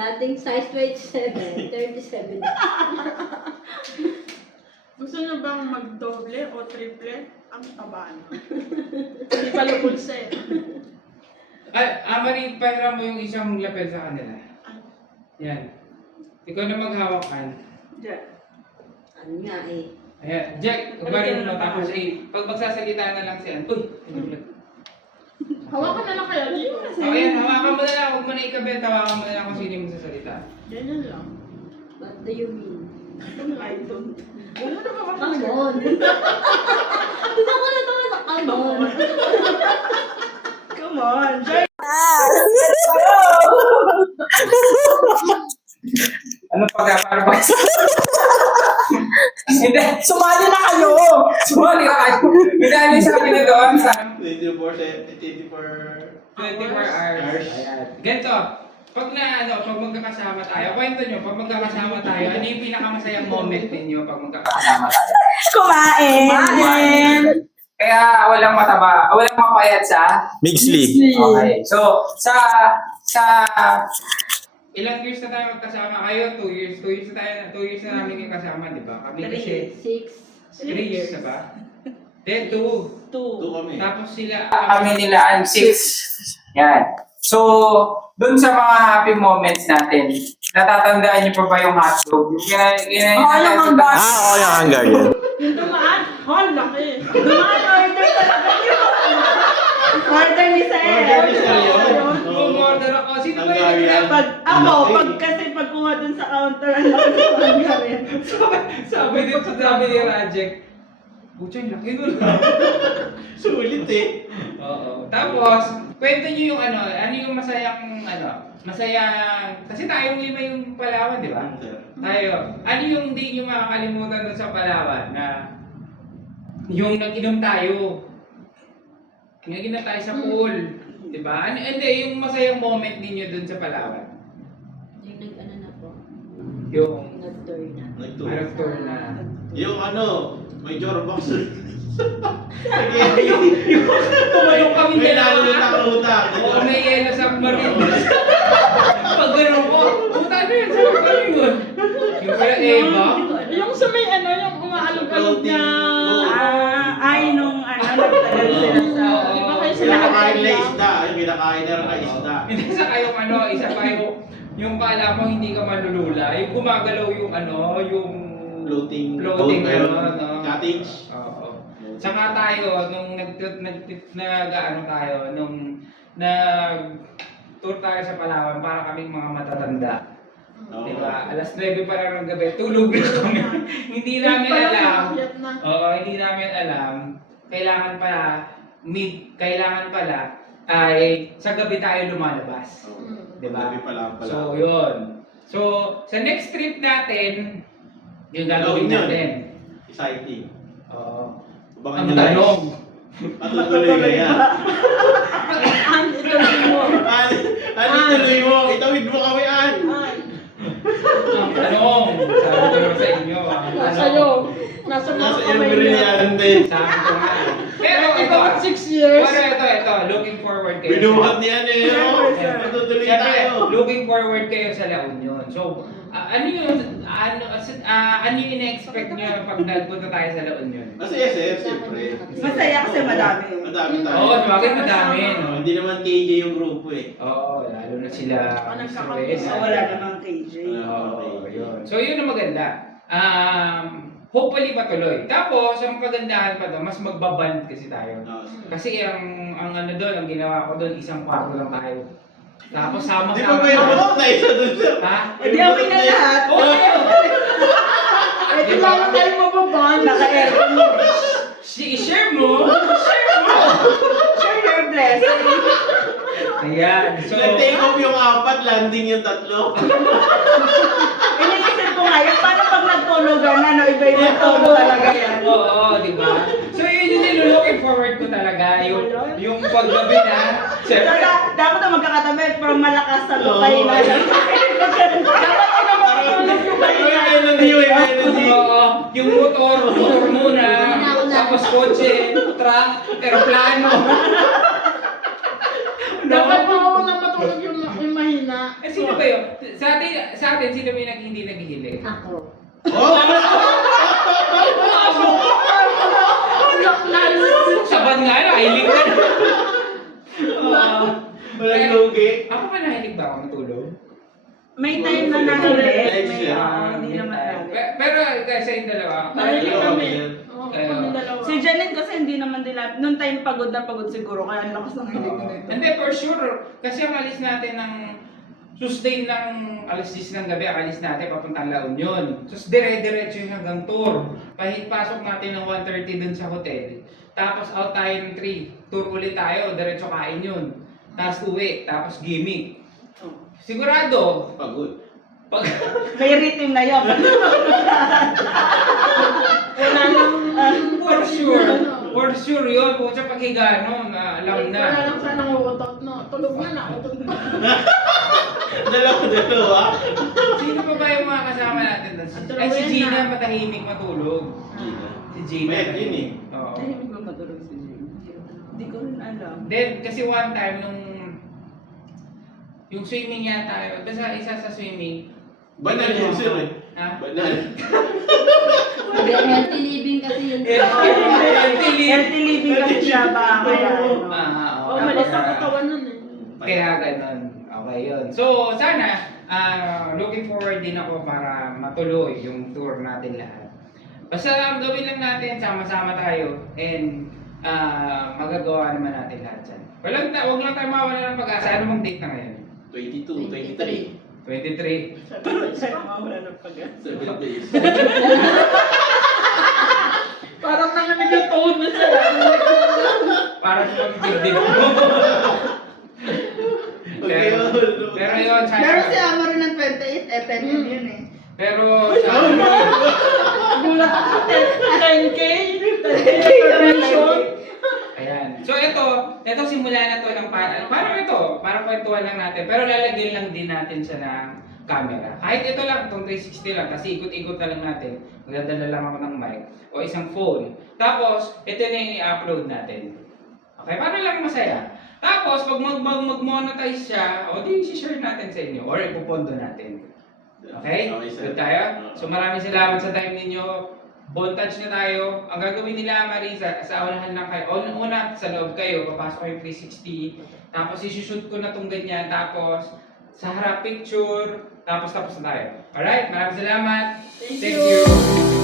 Dating size 27, 37. Gusto niyo bang magdoble o triple? Ang taba na. Hindi pala pulsa eh. Marie, para mo yung isang lapel sa kanila. Yan. Ikaw na maghawakan. Diyan. Ano nga eh. Ayan. Jack, barin mo tapos pag magsasalita na lang siya. Uy! Hawakan na lang kaya. Hindi mo kasi. Ayan, hawakan mo na lang. Huwag mo na ikabit. Hawakan mo na lang kung sino yung magsasalita. Ganyan lang. What do you mean? I don't. Ano na ba Come on. Hindi ako natawa sa come on. Come on. Joy. Ano para ba? Hindi. Sumali na kayo! Sumali ka kayo. Hindi, ano yung sabi na doon sa 24 hours. Ayan. Ganito. Pag magkakasama tayo, kwento nyo, pag magkakasama tayo, ano yung pinakamasayang moment ninyo pag magkakasama tayo? Kumain! Kaya walang mapayat sa? Mixly. Okay. So, sa ilang years na tayo magkasama? Kayo, 2 years. 2 years na tayo, 2 years na namin yung kasama, di ba? Kami kasi 6. 3 years na ba? Then 2. Two kami. Tapos kami nila 6. Yan. So, dun sa mga happy moments natin, natatandaan niyo pa ba yung hotdog? Yung yung hanggang. Oo, yung hanggang yan. Yung dumaan. Hol, laki. Dumaan order talaga yun. Order ni Sir. Order ni Sir yun. Order ako. Sino ba Hanggang yan. Kasi pagkuha dun sa counter, ang laki ng hanggang yan. Sabi ni Rajek, Buchay, laki nun. Sulit eh. Oo. Tapos, kwento niyo yung yung masayang, kasi tayo lima yung Palawan, di ba? Tayo. Ano yung hindi niyo makakalimutan dun sa Palawan na yung nag-inom tayo. Nag-inom tayo sa pool. Di ba? Hindi, yung masayang moment ninyo dun sa Palawan. Yung nag-ano na po. Yung Nag-tour na. tour na. Yung may Jorbox. Tumalong kami May dalawa. nalutang-lutang. Oo, may yelo submarine. Pag gano'n ko, puta na yun, saan ba yun? Yung pala Eva. Yung sa may yung umaalog-alog na... nung nagtagal sila sa... Di ba kayo sila Kinakain na isda. Yung kinakain na lang isda. Hindi sa kayong isa pa yung kala mo hindi ka malulula, yung gumagalaw yung yung Floating cottage. Oo. Saka tayo, nung nag-tour tayo sa Palawan, para kaming mga matatanda. Diba? Alas 9 pa lang ng gabi, tulog na kami. Hindi namin alam. Hindi namin alam. Kailangan pala ay sa gabi tayo lumalabas. Diba? So, yun. So, sa next trip natin, yung gagawin natin. Exciting. Oo. Abangan Ang nyo tanong. Matutuloy ka yan. Ituloy mo. Ituloy mo. Itawid mo kami, An. Ang tanong. Sabi ko naman sa inyo. Sa'yo. Nasa mga Nasa kamay Embry niya. yan, din. Sabi ko nga. Pero ito. About 6 years. Pero ito. Looking forward kayo. Binuhat niya Matutuloy Siyempre, tayo. looking forward kayo sa La Union. So, ano yung ina-expect nyo pag nagpunta tayo sa La Union? Masaya, siyempre. Masaya kasi madami. Madami tayo. Oo, bakit madami, no? Hindi naman KJ yung grupo eh. Oo, lalo na sila. Wala namang KJ. Oo, yun. So, yun ang maganda. Hopefully matuloy. Tapos, ang pagandahan pa doon, mas magbaband kasi tayo. Kasi ang doon, ang ginawa ko doon, isang kwarto lang tayo. Tapos sama-sama. Di ba may robot na isa doon sir? Ha? Hindi kami na lahat. Oo! Di ba lang tayo mababan? Naka-aircon. Share mo! Share mo! Share your blessing. Ayan. So, Nag-take off yung 4, landing yung 3. Iniisip ko nga, paano pag nagtulugan iba-iba tono talaga yan. oo, di ba? So, yun yung nilulooking forward ko talaga. Yung paggabi na. Dapat na magkakatabi, pero malakas sa lukay na. Dapat ikaw makatulog yung Melody. Oo. Yung motor muna. Tapos kotse, truck, aeroplano. Dapat mga unang matulog yung mahina. Eh, sino ba yun? Sa atin, sino ba yung hindi naghihilig? Ako. Oh! Saban nga, nahilig ka na. Walang lugi. Ako ba nahilig ba ako matulog? May time na nahilig. Next May, year. hindi naman lagi. Pero guys, sa yung dalawa, Nahilig Dalawa kami. kami yan. Oo, Kaya- kami dalawa. Si Janine kasi hindi naman nila, nung time pagod na pagod siguro, kaya ang lakas ng hilig na ito. Hindi, for sure. Kasi ang alis natin ng Tuesday ng alas 10 ng gabi, ang alis natin papuntang La Union. Tapos dire-diretso yung hanggang tour. Pasok natin ng 1:30 dun sa hotel. Tapos out tayo ng 3. Tour ulit tayo, diretso kain yun. Tapos uwi, tapos gimmick. Sigurado, Pagod. pag May rhythm na yun. Wala lang. for sure yun, pucha paghiga no, na alam na. Wala lang siya nanguutot, no? Tulog na, nautot na. Dalawa. Sino pa ba yung mga kasama natin doon? Ay, si Gina matahimik matulog. Si Gina. Met yun eh. Oo. Tahimik ba matulog si Jane? Hindi ko rin alam. Then, kasi one time nung yung swimming yata, basta isa sa swimming. Banal yun sir eh. Ha? Banal. Hindi, healthy living kasi yun. Healthy living kasi siya ba? Kaya ano. Oo. Oh, malis ang katawan nun eh. Kaya ganun. Okay yun. So, sana, looking forward din ako para matuloy yung tour natin lahat. Basta ang gawin lang natin, sama-sama tayo, and magagawa naman natin lahat dyan. Huwag lang tayo mawala ng pag-asa. Ano mong date na ngayon? 22, 23. 23. Wala ng pag-asa. 7 days. Parang nanganig yung tuhod mo siya. Para sa pag-dibdib mo. Okay, Pero yun, sana. Pero si Ama rin ng 28, 10 yun eh. Pero, sana. Gulat ako sa 10K. 10K preparation. Ayan. So ito simula na to ng parang ito, parang kwentuhan lang natin. Pero lalagyan lang din natin siya ng camera. Kahit ito lang, itong 360 lang, kasi ikot-ikot na lang natin. Magdadala lang ako ng mic o isang phone. Tapos, ito na yung i-upload natin. Okay, para lang masaya. Tapos, pag mag-monetize siya, o di i-share natin sa inyo or ipupondo natin. Okay? Okay, sir. Good tayo? So maraming salamat sa time ninyo. Bondage na tayo. Ang gagawin nila, Marisa, sa unahan lang kayo. Una, sa loob kayo, papasok kayo 360. Tapos isushoot ko na tong ganyan. Tapos, sa harap picture. Tapos na tayo. Alright, maraming salamat. Thank Thank you. you.